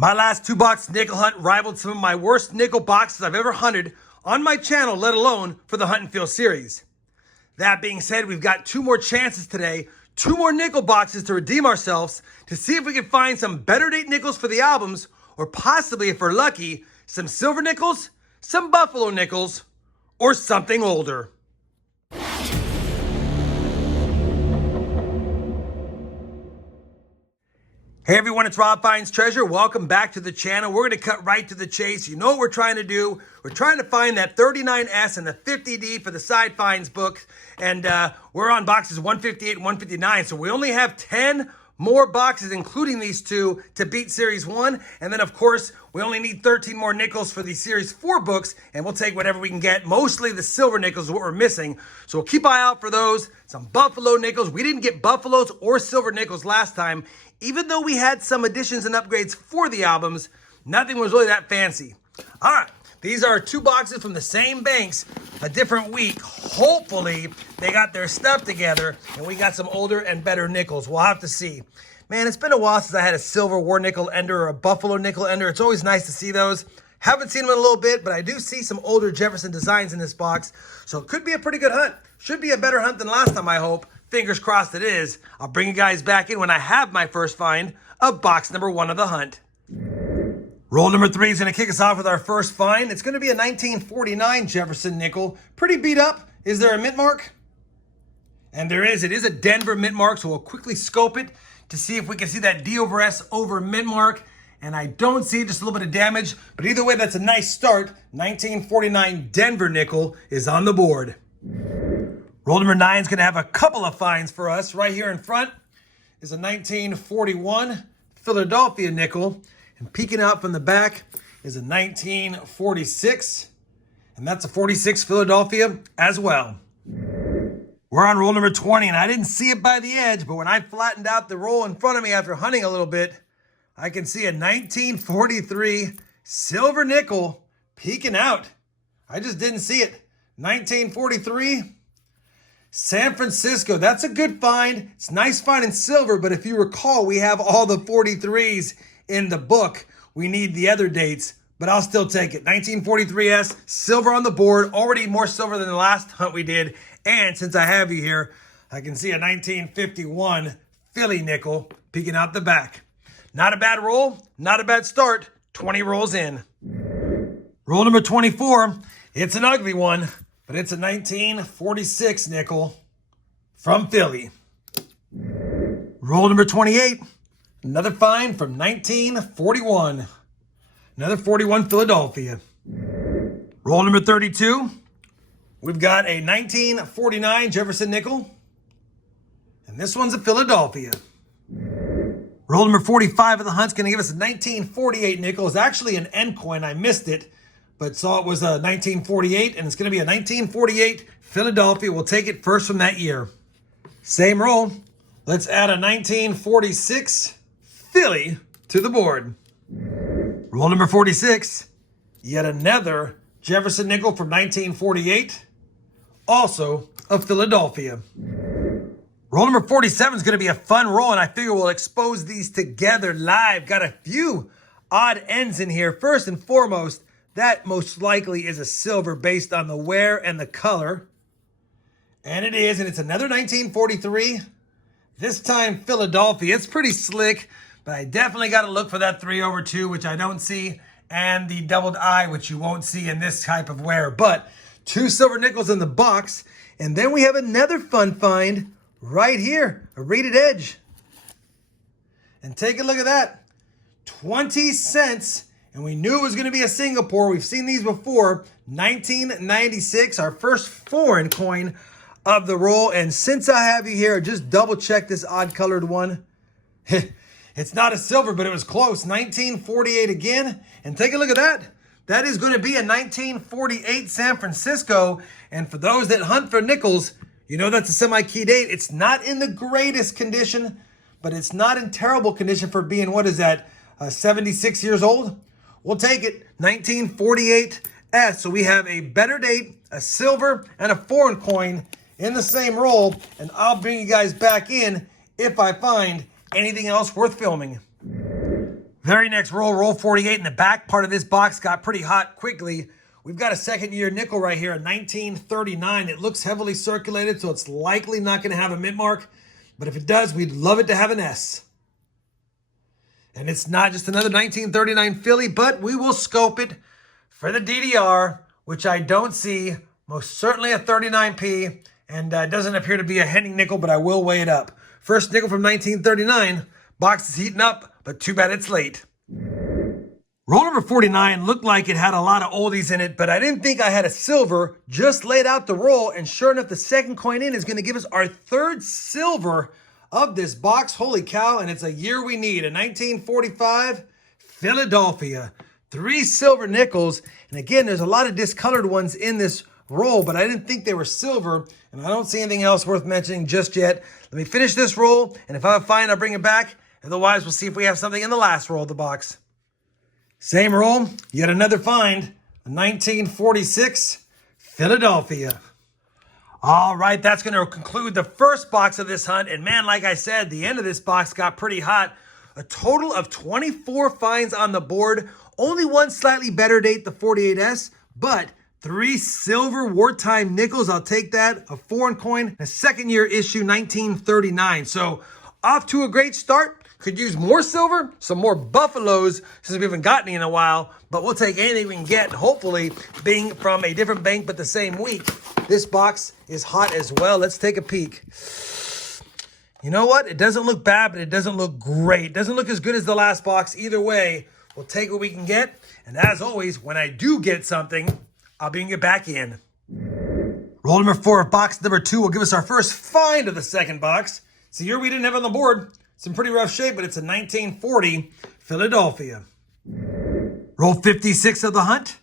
My last 2-box nickel hunt rivaled some of my worst nickel boxes I've ever hunted on my channel, let alone for the Hunt and Feel series. That being said, we've got 2 more chances today, 2 more nickel boxes to redeem ourselves to see if we can find some better date nickels for the albums, or possibly, if we're lucky, some silver nickels, some buffalo nickels, or something older. Hey everyone, it's Rob Finds Treasure. Welcome back to the channel. We're going to cut right to the chase. You know what we're trying to do. We're trying to find that 39S and the 50D for the Side Finds book. And we're on boxes 158 and 159. So we only have 10 more boxes, including these 2, to beat Series 1. And then, of course, we only need 13 more nickels for the Series 4 books. And we'll take whatever we can get. Mostly the silver nickels is what we're missing. So we'll keep an eye out for those. Some buffalo nickels. We didn't get buffaloes or silver nickels last time. Even though we had some additions and upgrades for the albums, nothing was really that fancy. All right, these are 2 boxes from the same banks, a different week. Hopefully, they got their stuff together and we got some older and better nickels. We'll have to see. Man, it's been a while since I had a silver war nickel ender or a buffalo nickel ender. It's always nice to see those. Haven't seen them in a little bit, but I do see some older Jefferson designs in this box. So it could be a pretty good hunt. Should be a better hunt than last time, I hope. Fingers crossed it is. I'll bring you guys back in when I have my first find of box number 1 of the hunt. Roll number 3 is going to kick us off with our first find. It's going to be a 1949 Jefferson nickel. Pretty beat up. Is there a mint mark? And there is. It is a Denver mint mark, so we'll quickly scope it to see if we can see that D over S over mint mark. And I don't see just a little bit of damage. But either way, that's a nice start. 1949 Denver nickel is on the board. Roll number 9 is going to have a couple of finds for us. Right here in front is a 1941 Philadelphia nickel. And peeking out from the back is a 1946. And that's a 46 Philadelphia as well. We're on roll number 20, and I didn't see it by the edge, but when I flattened out the roll in front of me after hunting a little bit, I can see a 1943 silver nickel peeking out. I just didn't see it. 1943 San Francisco. That's a good find. It's nice find in silver, but if you recall, we have all the 43s in the book. We need the other dates, but I'll still take it. 1943S, silver on the board. Already more silver than the last hunt we did. And since I have you here, I can see a 1951 Philly nickel peeking out the back. Not a bad roll, not a bad start. 20 rolls in. Roll number 24. It's an ugly one, but it's a 1946 nickel from Philly. Roll number 28. Another find from 1941. Another 41 Philadelphia. Roll number 32. We've got a 1949 Jefferson nickel. And this one's a Philadelphia. Roll number 45 of the hunt's going to give us a 1948 nickel. It's actually an end coin. I missed it, but saw it was a 1948, and it's going to be a 1948 Philadelphia. We'll take it first from that year. Same roll. Let's add a 1946 Philly to the board. Roll number 46. Yet another Jefferson nickel from 1948. Also a Philadelphia. Roll number 47 is going to be a fun roll, and I figure we'll expose these together live. Got a few odd ends in here. First and foremost, that most likely is a silver based on the wear and the color. And it is, and it's another 1943. This time Philadelphia. It's pretty slick, but I definitely got to look for that 3/2, which I don't see, and the doubled I, which you won't see in this type of wear. But 2 silver nickels in the box, and then we have another fun find right here, a rated edge. And take a look at that. 20 cents. And we knew it was going to be a Singapore. We've seen these before. 1996, our first foreign coin of the roll. And since I have you here, just double check this odd colored one. It's not a silver, but it was close. 1948 again. And take a look at that. That is going to be a 1948 San Francisco. And for those that hunt for nickels, you know that's a semi-key date. It's not in the greatest condition, but it's not in terrible condition for being, what is that, 76 years old? We'll take it, 1948S. So we have a better date, a silver, and a foreign coin in the same roll. And I'll bring you guys back in if I find anything else worth filming. Very next roll, roll 48, and the back part of this box got pretty hot quickly. We've got a second year nickel right here, a 1939. It looks heavily circulated, so it's likely not going to have a mint mark. But if it does, we'd love it to have an S. And it's not just another 1939 Philly, but we will scope it for the DDR, which I don't see. Most certainly a 39P, and doesn't appear to be a Henning nickel, but I will weigh it up. First nickel from 1939. Box is heating up, but too bad it's late. Roll number 49 looked like it had a lot of oldies in it, but I didn't think I had a silver. Just laid out the roll, and sure enough, the second coin in is going to give us our third silver of this box. Holy cow, and it's a year we need. A 1945 Philadelphia. 3 silver nickels. And again, there's a lot of discolored ones in this roll, but I didn't think they were silver, and I don't see anything else worth mentioning just yet. Let me finish this roll, and if I have a find, I'll bring it back. Otherwise, we'll see if we have something in the last roll of the box. Same roll, yet another find, a 1946 Philadelphia. All right, that's going to conclude the first box of this hunt. And man, like I said, the end of this box got pretty hot. A total of 24 finds on the board. Only one slightly better date, the 48S, but 3 silver wartime nickels. I'll take that. A foreign coin, a second year issue, 1939. So off to a great start. Could use more silver, some more buffaloes, since we haven't gotten any in a while, but we'll take anything we can get, hopefully being from a different bank, but the same week. This box is hot as well. Let's take a peek. You know what? It doesn't look bad, but it doesn't look great. It doesn't look as good as the last box. Either way, we'll take what we can get. And as always, when I do get something, I'll bring it back in. Roll number 4 of box number 2 will give us our first find of the second box. It's a year we didn't have on the board. It's in pretty rough shape, but it's a 1940 Philadelphia. Roll 56 of the hunt.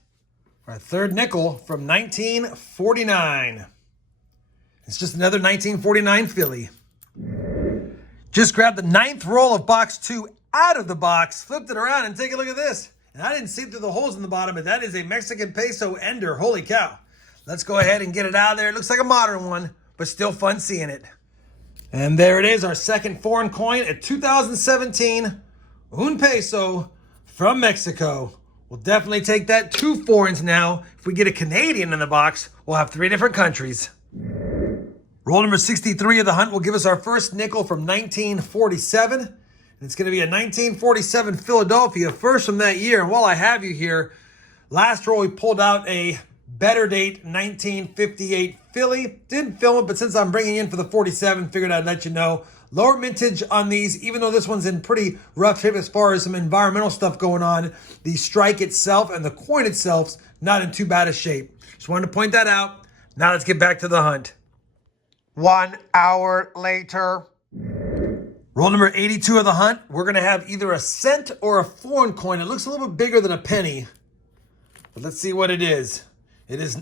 Our third nickel from 1949. It's just another 1949 Philly. Just grabbed the 9th roll of box 2 out of the box, flipped it around, and take a look at this. And I didn't see through the holes in the bottom, but that is a Mexican peso ender. Holy cow. Let's go ahead and get it out of there. It looks like a modern one, but still fun seeing it. And there it is, our second foreign coin, a 2017 un peso from Mexico. We'll definitely take that. 2 foreigns now. If we get a Canadian in the box, we'll have 3 different countries. Roll number 63 of the hunt will give us our first nickel from 1947. And it's going to be a 1947 Philadelphia, first from that year. And while I have you here, last roll we pulled out a better date, 1958 Philly. Didn't film it, but since I'm bringing in for the 47, figured I'd let you know. Lower mintage on these, even though this one's in pretty rough shape as far as some environmental stuff going on. The strike itself and the coin itself's not in too bad a shape. Just wanted to point that out. Now let's get back to the hunt. 1 hour later. Roll number 82 of the hunt. We're going to have either a cent or a foreign coin. It looks a little bit bigger than a penny. But let's see what it is. It is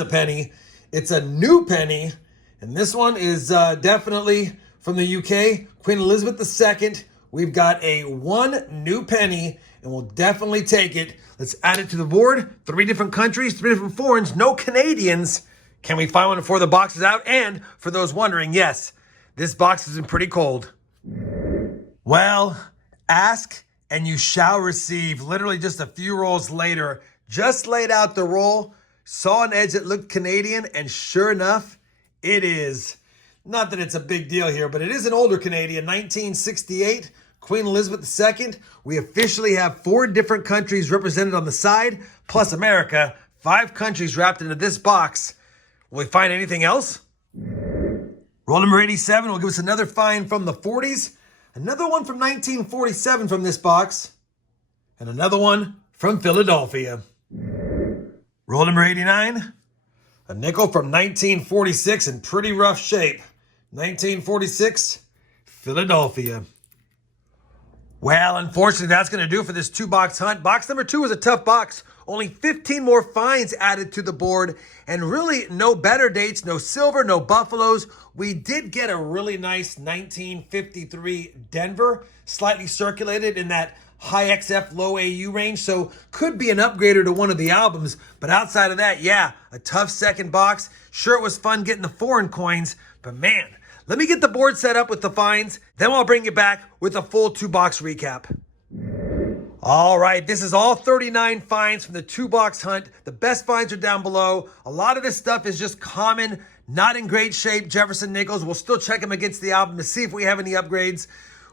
a penny. It's a new penny. And this one is definitely from the UK. Queen Elizabeth II. We've got a 1 new penny, and we'll definitely take it. Let's add it to the board. 3 different countries, 3 different foreigns, no Canadians. Can we find one before the box is out? And for those wondering, yes, this box is in pretty cold. Well, ask and you shall receive. Literally just a few rolls later, just laid out the roll, saw an edge that looked Canadian, and sure enough, it is. Not that it's a big deal here, but it is an older Canadian, 1968, Queen Elizabeth II. We officially have 4 different countries represented on the side, plus America. 5 countries wrapped into this box. Will we find anything else? Roll number 87 will give us another find from the 40s. Another one from 1947 from this box. And another one from Philadelphia. Roll number 89. A nickel from 1946 in pretty rough shape. 1946, Philadelphia. Well, unfortunately, that's going to do it for this 2-box hunt. Box number 2 was a tough box. Only 15 more finds added to the board. And really, no better dates, no silver, no buffaloes. We did get a really nice 1953 Denver, slightly circulated in that high XF, low AU range. So could be an upgrader to one of the albums. But outside of that, yeah, a tough second box. Sure, it was fun getting the foreign coins. But man, let me get the board set up with the finds. Then I'll bring you back with a full 2-box recap. All right, this is all 39 finds from the 2-box hunt. The best finds are down below. A lot of this stuff is just common, not in great shape. Jefferson Nickels, we'll still check him against the album to see if we have any upgrades.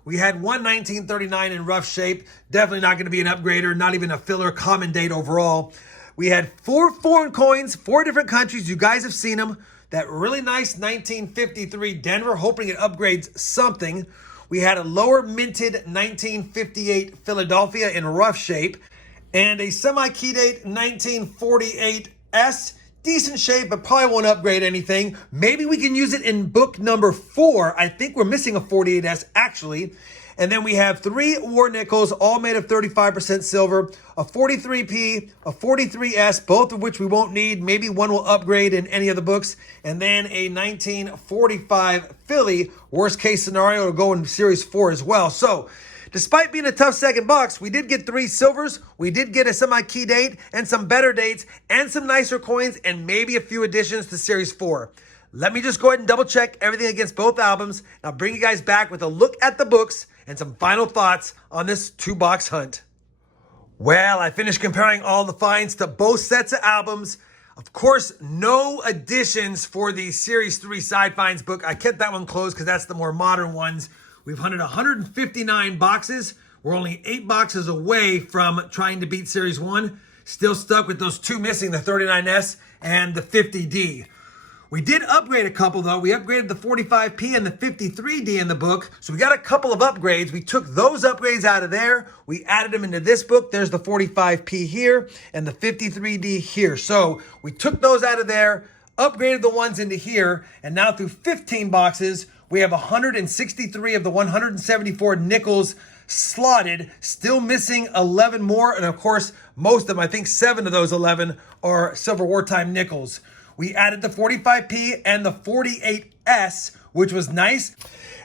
We had one 1939 in rough shape. Definitely not going to be an upgrader, not even a filler, common date overall. We had 4 foreign coins, 4 different countries. You guys have seen them. That really nice 1953 Denver, hoping it upgrades something. We had a lower minted 1958 Philadelphia in rough shape, and a semi-key date 1948 S. Decent shape, but probably won't upgrade anything. Maybe we can use it in book number 4. I think we're missing a 48S actually. And then we have 3 war nickels, all made of 35% silver, a 43P, a 43S, both of which we won't need. Maybe one will upgrade in any of the books. And then a 1945 Philly, worst case scenario, will go in Series 4 as well. So, despite being a tough second box, we did get 3 silvers, we did get a semi-key date, and some better dates, and some nicer coins, and maybe a few additions to Series 4. Let me just go ahead and double check everything against both albums, and I'll bring you guys back with a look at the books and some final thoughts on this 2-box hunt. Well, I finished comparing all the finds to both sets of albums. Of course, no additions for the Series 3 Side Finds book. I kept that one closed because that's the more modern ones. We've hunted 159 boxes. We're only 8 boxes away from trying to beat Series 1. Still stuck with those 2 missing, the 39S and the 50D. We did upgrade a couple though. We upgraded the 45P and the 53D in the book. So we got a couple of upgrades. We took those upgrades out of there. We added them into this book. There's the 45P here and the 53D here. So we took those out of there, upgraded the ones into here, and now through 15 boxes, we have 163 of the 174 nickels slotted, still missing 11 more. And of course, most of them, I think 7 of those 11 are Silver Wartime nickels. We added the 45P and the 48S, which was nice.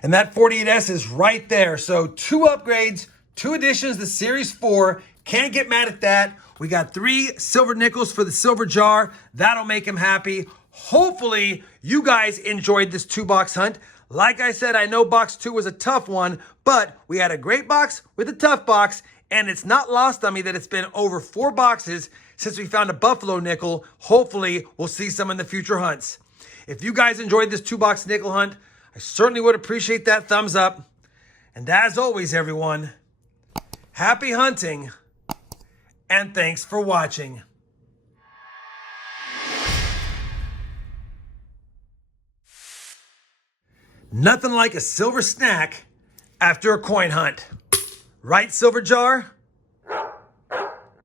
And that 48S is right there. So 2 upgrades, 2 additions to Series 4. Can't get mad at that. We got 3 silver nickels for the silver jar. That'll make him happy. Hopefully, you guys enjoyed this 2-box hunt. Like I said, I know box 2 was a tough one, but we had a great box with a tough box, and it's not lost on me that it's been over 4 boxes since we found a Buffalo nickel. Hopefully, we'll see some in the future hunts. If you guys enjoyed this 2-box nickel hunt, I certainly would appreciate that thumbs up. And as always, everyone, happy hunting, and thanks for watching. Nothing like a silver snack after a coin hunt. Right, Silver Jar?